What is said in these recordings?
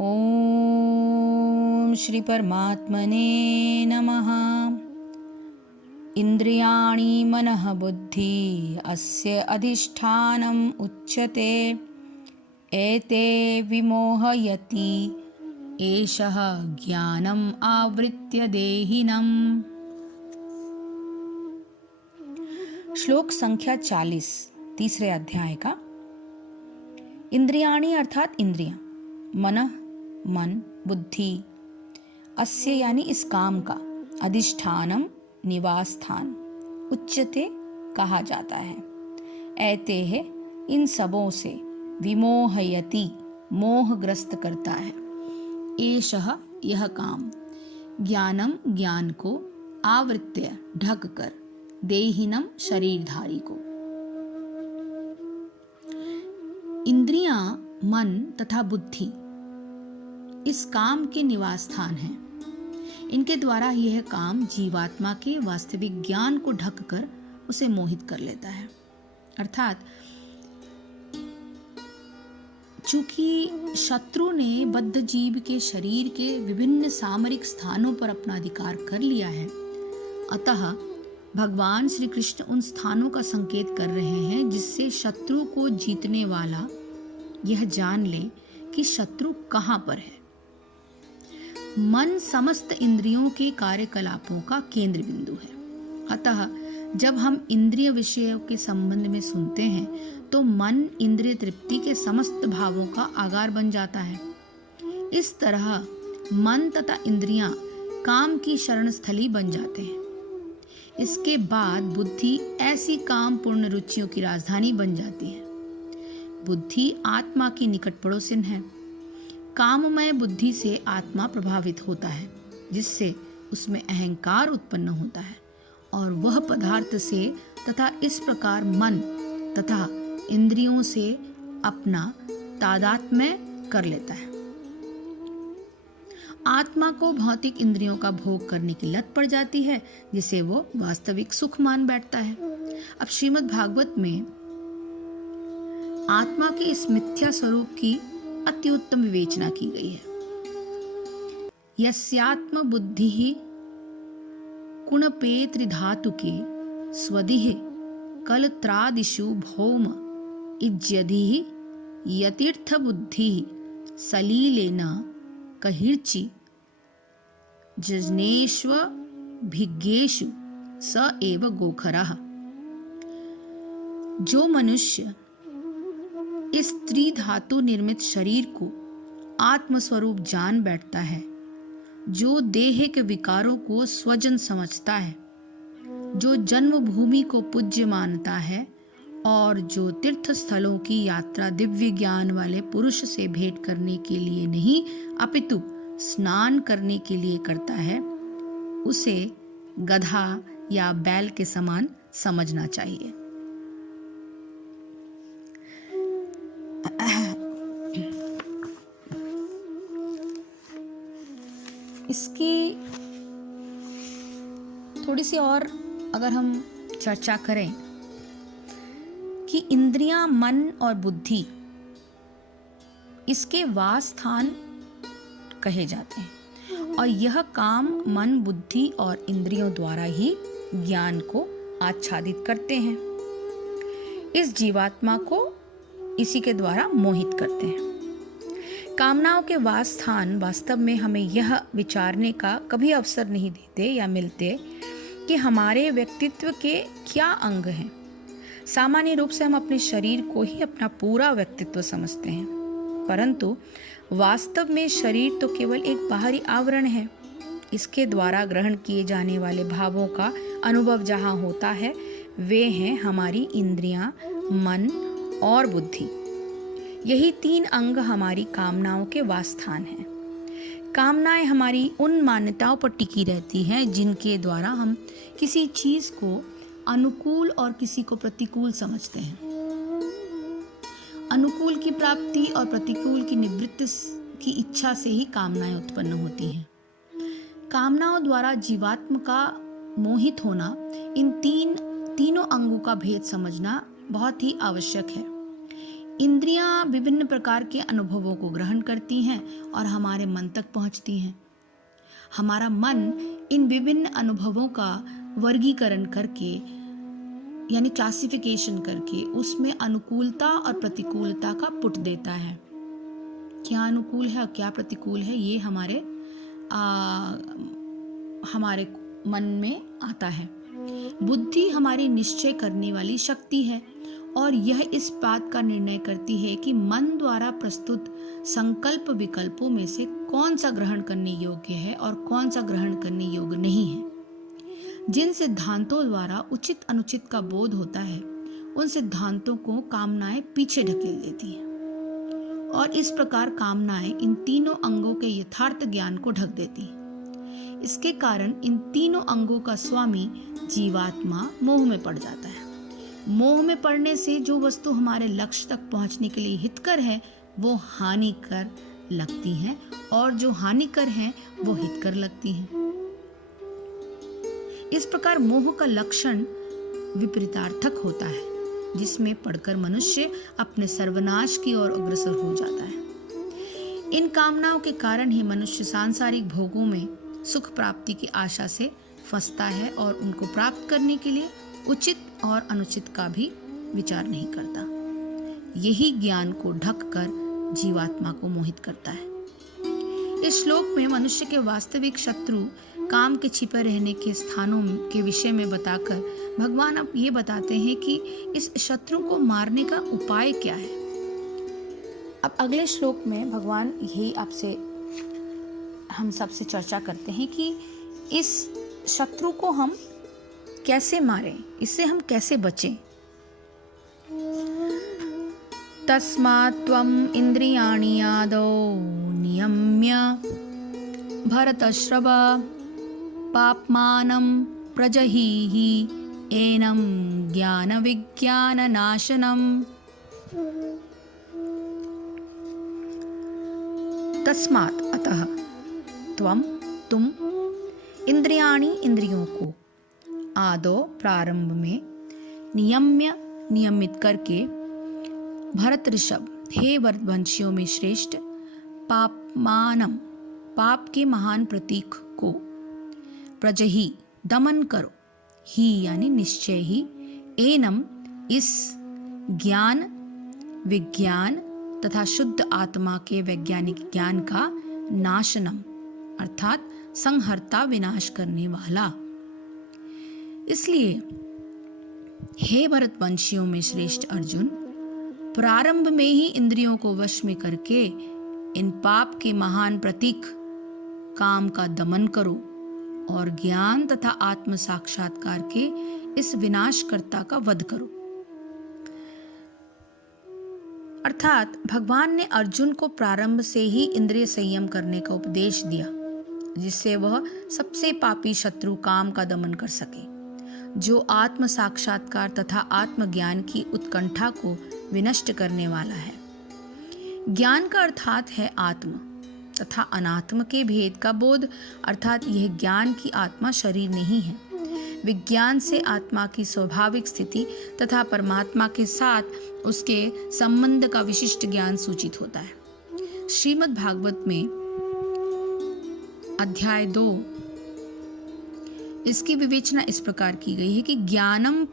ओम श्री परमात्मने नमः। इंद्रियाणि मनः बुद्धि अस्य अधिष्ठानम् उच्यते। एते विमोहयति एषः ज्ञानम् आवृत्य देहिनम्। श्लोक संख्या 40, तीसरे अध्याय का। इंद्रियाणि अर्थात इंद्रियां, मन मन, बुद्धि, अस्य यानी इस काम का, अधिष्ठानम निवास स्थान, उच्यते कहा जाता है। ऐते है इन सबों से, विमोहयति मोहग्रस्त करता है, एषः यह काम, ज्ञानम ज्ञान को, आवृत्य ढक कर, देहिनम शरीरधारी को। इंद्रियां, मन तथा बुद्धि इस काम के निवास स्थान हैं। इनके द्वारा यह काम जीवात्मा के वास्तविक ज्ञान को ढककर उसे मोहित कर लेता है। अर्थात चूंकि शत्रु ने बद्ध जीव के शरीर के विभिन्न सामरिक स्थानों पर अपना अधिकार कर लिया है, अतः भगवान श्री कृष्ण उन स्थानों का संकेत कर रहे हैं जिससे शत्रु को जीतने वाला यह जान ले कि शत्रु कहाँ पर है। मन समस्त इंद्रियों के कार्यकलापों का केंद्र बिंदु है। अतः जब हम इंद्रिय विषयों के संबंध में सुनते हैं तो मन इंद्रिय तृप्ति के समस्त भावों का आगार बन जाता है। इस तरह मन तथा इंद्रियां काम की शरण स्थली बन जाते हैं। इसके बाद बुद्धि ऐसी काम पूर्ण रुचियों की राजधानी बन जाती है। बुद्धि आत्मा की निकट पड़ोसिन है। काममय बुद्धि से आत्मा प्रभावित होता है, जिससे उसमें अहंकार उत्पन्न होता है और वह पदार्थ से तथा इस प्रकार मन तथा इंद्रियों से अपना तादात्म्य कर लेता है। आत्मा को भौतिक इंद्रियों का भोग करने की लत पड़ जाती है, जिसे वो वास्तविक सुख मान बैठता है। अब श्रीमद् भागवत में आत्मा के इस मिथ्या स्वरूप की अति उत्तम विवेचना की गई है। यस्यात्म बुद्धि कुणपेत्रिधातुके स्वदिह कलत्रादिषु भौम इज्यधि यतीर्थ बुद्धि सलीलेन कहिर्चि जजनेष्व भिज्ञेषु स एव गोखरः। जो मनुष्य इस त्रिधातु निर्मित शरीर को आत्मस्वरूप जान बैठता है, जो देह के विकारों को स्वजन समझता है, जो जन्मभूमि को पूज्य मानता है और जो तीर्थ स्थलों की यात्रा दिव्य ज्ञान वाले पुरुष से भेंट करने के लिए नहीं अपितु स्नान करने के लिए करता है, उसे गधा या बैल के समान समझना चाहिए। इसकी थोड़ी सी और अगर हम चर्चा करें कि इंद्रियां, मन और बुद्धि इसके वास स्थान कहे जाते हैं और यह काम मन, बुद्धि और इंद्रियों द्वारा ही ज्ञान को आच्छादित करते हैं। इस जीवात्मा को इसी के द्वारा मोहित करते हैं। कामनाओं के वास स्थान वास्तव में हमें यह विचारने का कभी अवसर नहीं देते या मिलते कि हमारे व्यक्तित्व के क्या अंग हैं। सामान्य रूप से हम अपने शरीर को ही अपना पूरा व्यक्तित्व समझते हैं, परंतु वास्तव में शरीर तो केवल एक बाहरी आवरण है। इसके द्वारा ग्रहण किए जाने वाले भावों का अनुभव जहाँ होता है, वे हैं हमारी इंद्रियां, मन और बुद्धि। यही तीन अंग हमारी कामनाओं के वासस्थान हैं। कामनाएं हमारी उन मान्यताओं पर टिकी रहती हैं जिनके द्वारा हम किसी चीज को अनुकूल और किसी को प्रतिकूल समझते हैं। अनुकूल की प्राप्ति और प्रतिकूल की निवृत्ति की इच्छा से ही कामनाएं उत्पन्न होती हैं। कामनाओं द्वारा जीवात्म का मोहित होना, इन तीनों अंगों का भेद समझना बहुत ही आवश्यक है। इंद्रियां विभिन्न प्रकार के अनुभवों को ग्रहण करती हैं और हमारे मन तक पहुंचती हैं। हमारा मन इन विभिन्न अनुभवों का वर्गीकरण करके यानी क्लासिफिकेशन करके उसमें अनुकूलता और प्रतिकूलता का पुट देता है। क्या अनुकूल है और क्या प्रतिकूल है ये हमारे मन में आता है। बुद्धि हमारी निश्चय करने वाली शक्ति है और यह इस बात का निर्णय करती है कि मन द्वारा प्रस्तुत संकल्प विकल्पों में से कौन सा ग्रहण करने योग्य है और कौन सा ग्रहण करने योग्य नहीं है। जिन सिद्धांतों द्वारा उचित अनुचित का बोध होता है उन सिद्धांतों को कामनाएं पीछे ढकेल देती हैं और इस प्रकार कामनाएं इन तीनों अंगों के यथार्थ ज्ञान को ढक देती हैं। इसके कारण इन तीनों अंगों का स्वामी जीवात्मा मोह में पड़ जाता है। मोह में पड़ने से जो वस्तु हमारे लक्ष्य तक पहुंचने के लिए हितकर है वो हानिकर लगती हैं और जो हानिकर हैं वो हितकर लगती हैं। इस प्रकार मोह का लक्षण विपरीतार्थक होता है जिसमें पड़कर मनुष्य अपने सर्वनाश की ओर अग्रसर हो जाता है। इन कामनाओं के कारण ही मनुष्य सांसारिक भोगों में सुख प्राप्ति की आशा से फंसता है और उनको प्राप्त करने के लिए उचित और अनुचित का भी विचार नहीं करता। यही ज्ञान को ढककर जीवात्मा को मोहित करता है। इस श्लोक में मनुष्य के वास्तविक शत्रु काम के छिपे रहने के स्थानों के विषय में बताकर भगवान अब ये बताते हैं कि इस शत्रु को मारने का उपाय क्या है। अब अगले श्लोक में भगवान यही आपसे हम सबसे चर्चा करते हैं कि इस शत्रु को हम कैसे मारें, इससे हम कैसे बचें। तस्मात् त्वम् इंद्रियाणि आदौ नियम्य भरतश्रव पाप्मानं प्रजहीहि एनं ज्ञानविज्ञाननाशनम्। तस्मात् अतः त्वम तुम इंद्रियाणि इंद्रियों को आदो प्रारंभ में नियम्य नियमित करके भरत ऋषभ हे भरतवंशियों में श्रेष्ठ पापमानम पाप के महान प्रतीक को प्रजही दमन करो ही यानी निश्चय ही एनम इस ज्ञान विज्ञान तथा शुद्ध आत्मा के वैज्ञानिक ज्ञान का नाशनम अर्थात संहर्ता विनाश करने वाला। इसलिए हे भरतवंशियों में श्रेष्ठ अर्जुन, प्रारंभ में ही इंद्रियों को वश में करके इन पाप के महान प्रतीक काम का दमन करो और ज्ञान तथा आत्म साक्षात्कार के इस विनाशकर्ता का वध करो। अर्थात भगवान ने अर्जुन को प्रारंभ से ही इंद्रिय संयम करने का उपदेश दिया जिससे वह सबसे पापी शत्रु काम का दमन कर सके, जो आत्म साक्षात्कार तथा आत्मज्ञान की उत्कंठा को विनष्ट करने वाला है। ज्ञान का अर्थात है आत्म तथा अनात्म के भेद का बोध, अर्थात यह ज्ञान की आत्मा शरीर नहीं है। विज्ञान से आत्मा की स्वाभाविक स्थिति तथा परमात्मा के साथ उसके संबंध का विशिष्ट ज्ञान सूचित होता है। श्रीमद् भागवत में अध्याय 2 इसकी विवेचना इस प्रकार की गई है कि ज्ञानम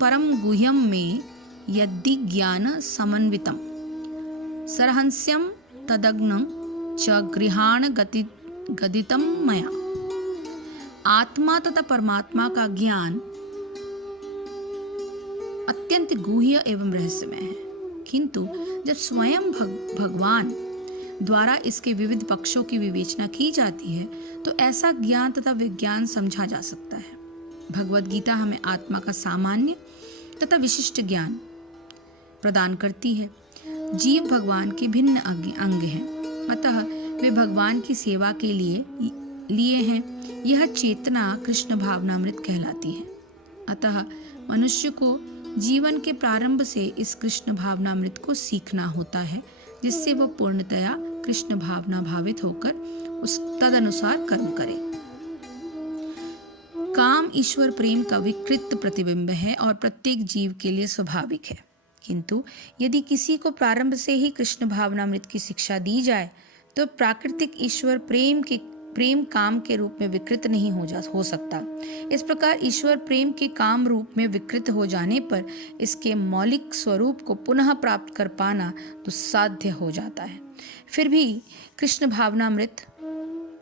परम गुह्यम में यदि ज्ञान समन्वितम सरहंस्यम तदग्नं च गृहाण गदितम मया। आत्मा तथा परमात्मा का ज्ञान अत्यंत गुह्य एवं रहस्यमय है, किंतु जब स्वयं भगवान द्वारा इसके विविध पक्षों की विवेचना की जाती है तो ऐसा ज्ञान तथा विज्ञान समझा जा सकता है। भगवद गीता हमें आत्मा का सामान्य तथा विशिष्ट ज्ञान प्रदान करती है। जीव भगवान के भिन्न अंग हैं, अतः वे भगवान की सेवा के लिए हैं। यह चेतना कृष्ण भावनामृत कहलाती है। अतः मनुष्य को जीवन के प्रारंभ से इस कृष्ण भावनामृत को सीखना होता है, जिससे वह पूर्णतया कृष्ण भावना भावित होकर उस तदनुसार कर्म करे। काम ईश्वर प्रेम का विकृत प्रतिबिंब है और प्रत्येक जीव के लिए स्वाभाविक है। किंतु यदि किसी को प्रारंभ से ही कृष्ण भावनामृत की शिक्षा दी जाए तो प्राकृतिक ईश्वर प्रेम काम के रूप में विकृत नहीं हो सकता। इस प्रकार ईश्वर प्रेम के काम रूप में विकृत हो जाने पर इसके मौलिक स्वरूप को पुनः प्राप्त कर पाना दुस्साध्य हो जाता है। फिर भी कृष्ण भावनामृत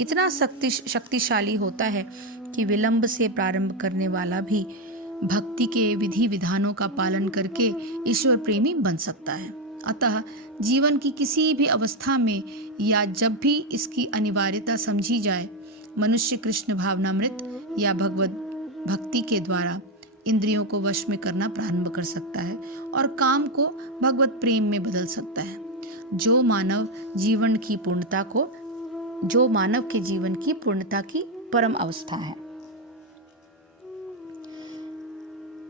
इतना शक्तिशाली होता है कि विलंब से प्रारंभ करने वाला भी भक्ति के विधि विधानों का पालन करके ईश्वर प्रेमी बन सकता है। अतः जीवन की किसी भी अवस्था में या जब भी इसकी अनिवार्यता समझी जाए, मनुष्य कृष्ण भावनामृत या भगवत भक्ति के द्वारा इंद्रियों को वश में करना प्रारंभ कर सकता है और काम को भगवत प्रेम में बदल सकता है, जो मानव के जीवन की पूर्णता की परम अवस्था है।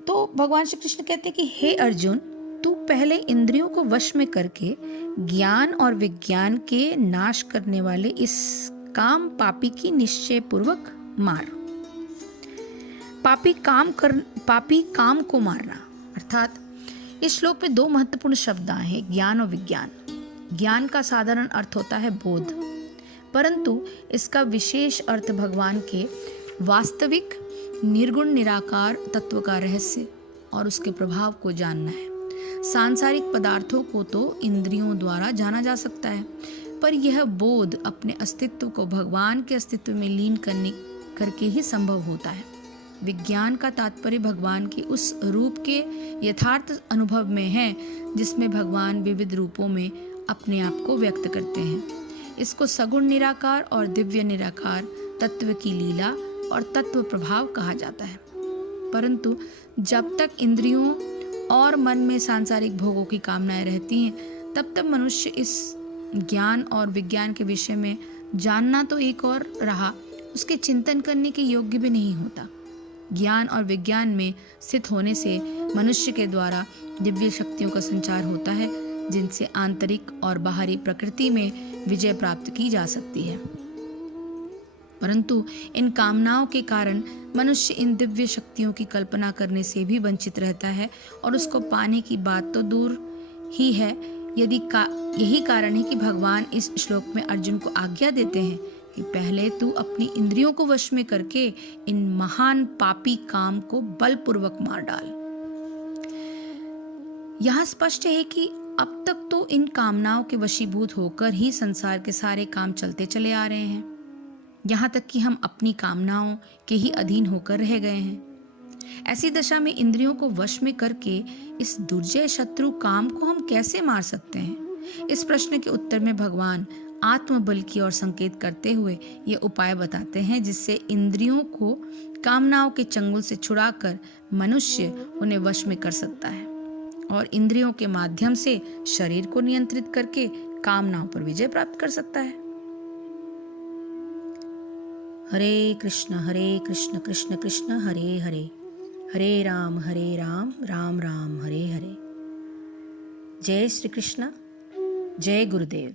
तो भगवान श्री कृष्ण कहते हैं कि हे अर्जुन, तू पहले इंद्रियों को वश में करके ज्ञान और विज्ञान के नाश करने वाले इस काम पापी की निश्चय पूर्वक मार। पापी काम को मारना, अर्थात इस श्लोक में दो महत्वपूर्ण शब्द आए हैं, ज्ञान और विज्ञान। ज्ञान का साधारण अर्थ होता है बोध, परंतु इसका विशेष अर्थ भगवान के वास्तविक निर्गुण निराकार तत्व का रहस्य और उसके प्रभाव को जानना है। सांसारिक पदार्थों को तो इंद्रियों द्वारा जाना जा सकता है, पर यह बोध अपने अस्तित्व को भगवान के अस्तित्व में लीन करके ही संभव होता है। विज्ञान का तात्पर्य भगवान के उस रूप के यथार्थ अनुभव में है जिसमें भगवान विविध रूपों में अपने आप को व्यक्त करते हैं। इसको सगुण निराकार और दिव्य निराकार तत्व की लीला और तत्व प्रभाव कहा जाता है। परंतु जब तक इंद्रियों और मन में सांसारिक भोगों की कामनाएं रहती हैं, तब तक मनुष्य इस ज्ञान और विज्ञान के विषय में जानना तो एक और रहा, उसके चिंतन करने के योग्य भी नहीं होता। ज्ञान और विज्ञान में स्थित होने से मनुष्य के द्वारा दिव्य शक्तियों का संचार होता है, जिनसे आंतरिक और बाहरी प्रकृति में विजय प्राप्त की जा सकती है। परंतु इन कामनाओं के कारण मनुष्य इन दिव्य शक्तियों की कल्पना करने से भी वंचित रहता है और उसको पाने की बात तो दूर ही है। यही कारण है कि भगवान इस श्लोक में अर्जुन को आज्ञा देते हैं कि पहले तू अपनी इंद्रियों को वश में करके इन महान पापी काम को बलपूर्वक मार डाल। यह स्पष्ट है कि अब तक तो इन कामनाओं के वशीभूत होकर ही संसार के सारे काम चलते चले आ रहे हैं, यहाँ तक कि हम अपनी कामनाओं के ही अधीन होकर रह गए हैं। ऐसी दशा में इंद्रियों को वश में करके इस दुर्जय शत्रु काम को हम कैसे मार सकते हैं? इस प्रश्न के उत्तर में भगवान आत्मबल की ओर संकेत करते हुए ये उपाय बताते हैं जिससे इंद्रियों को कामनाओं के चंगुल से छुड़ाकर मनुष्य उन्हें वश में कर सकता है और इंद्रियों के माध्यम से शरीर को नियंत्रित करके कामनाओं पर विजय प्राप्त कर सकता है। हरे कृष्ण कृष्ण कृष्ण हरे हरे, हरे राम राम राम हरे हरे। जय श्री कृष्ण, जय गुरुदेव।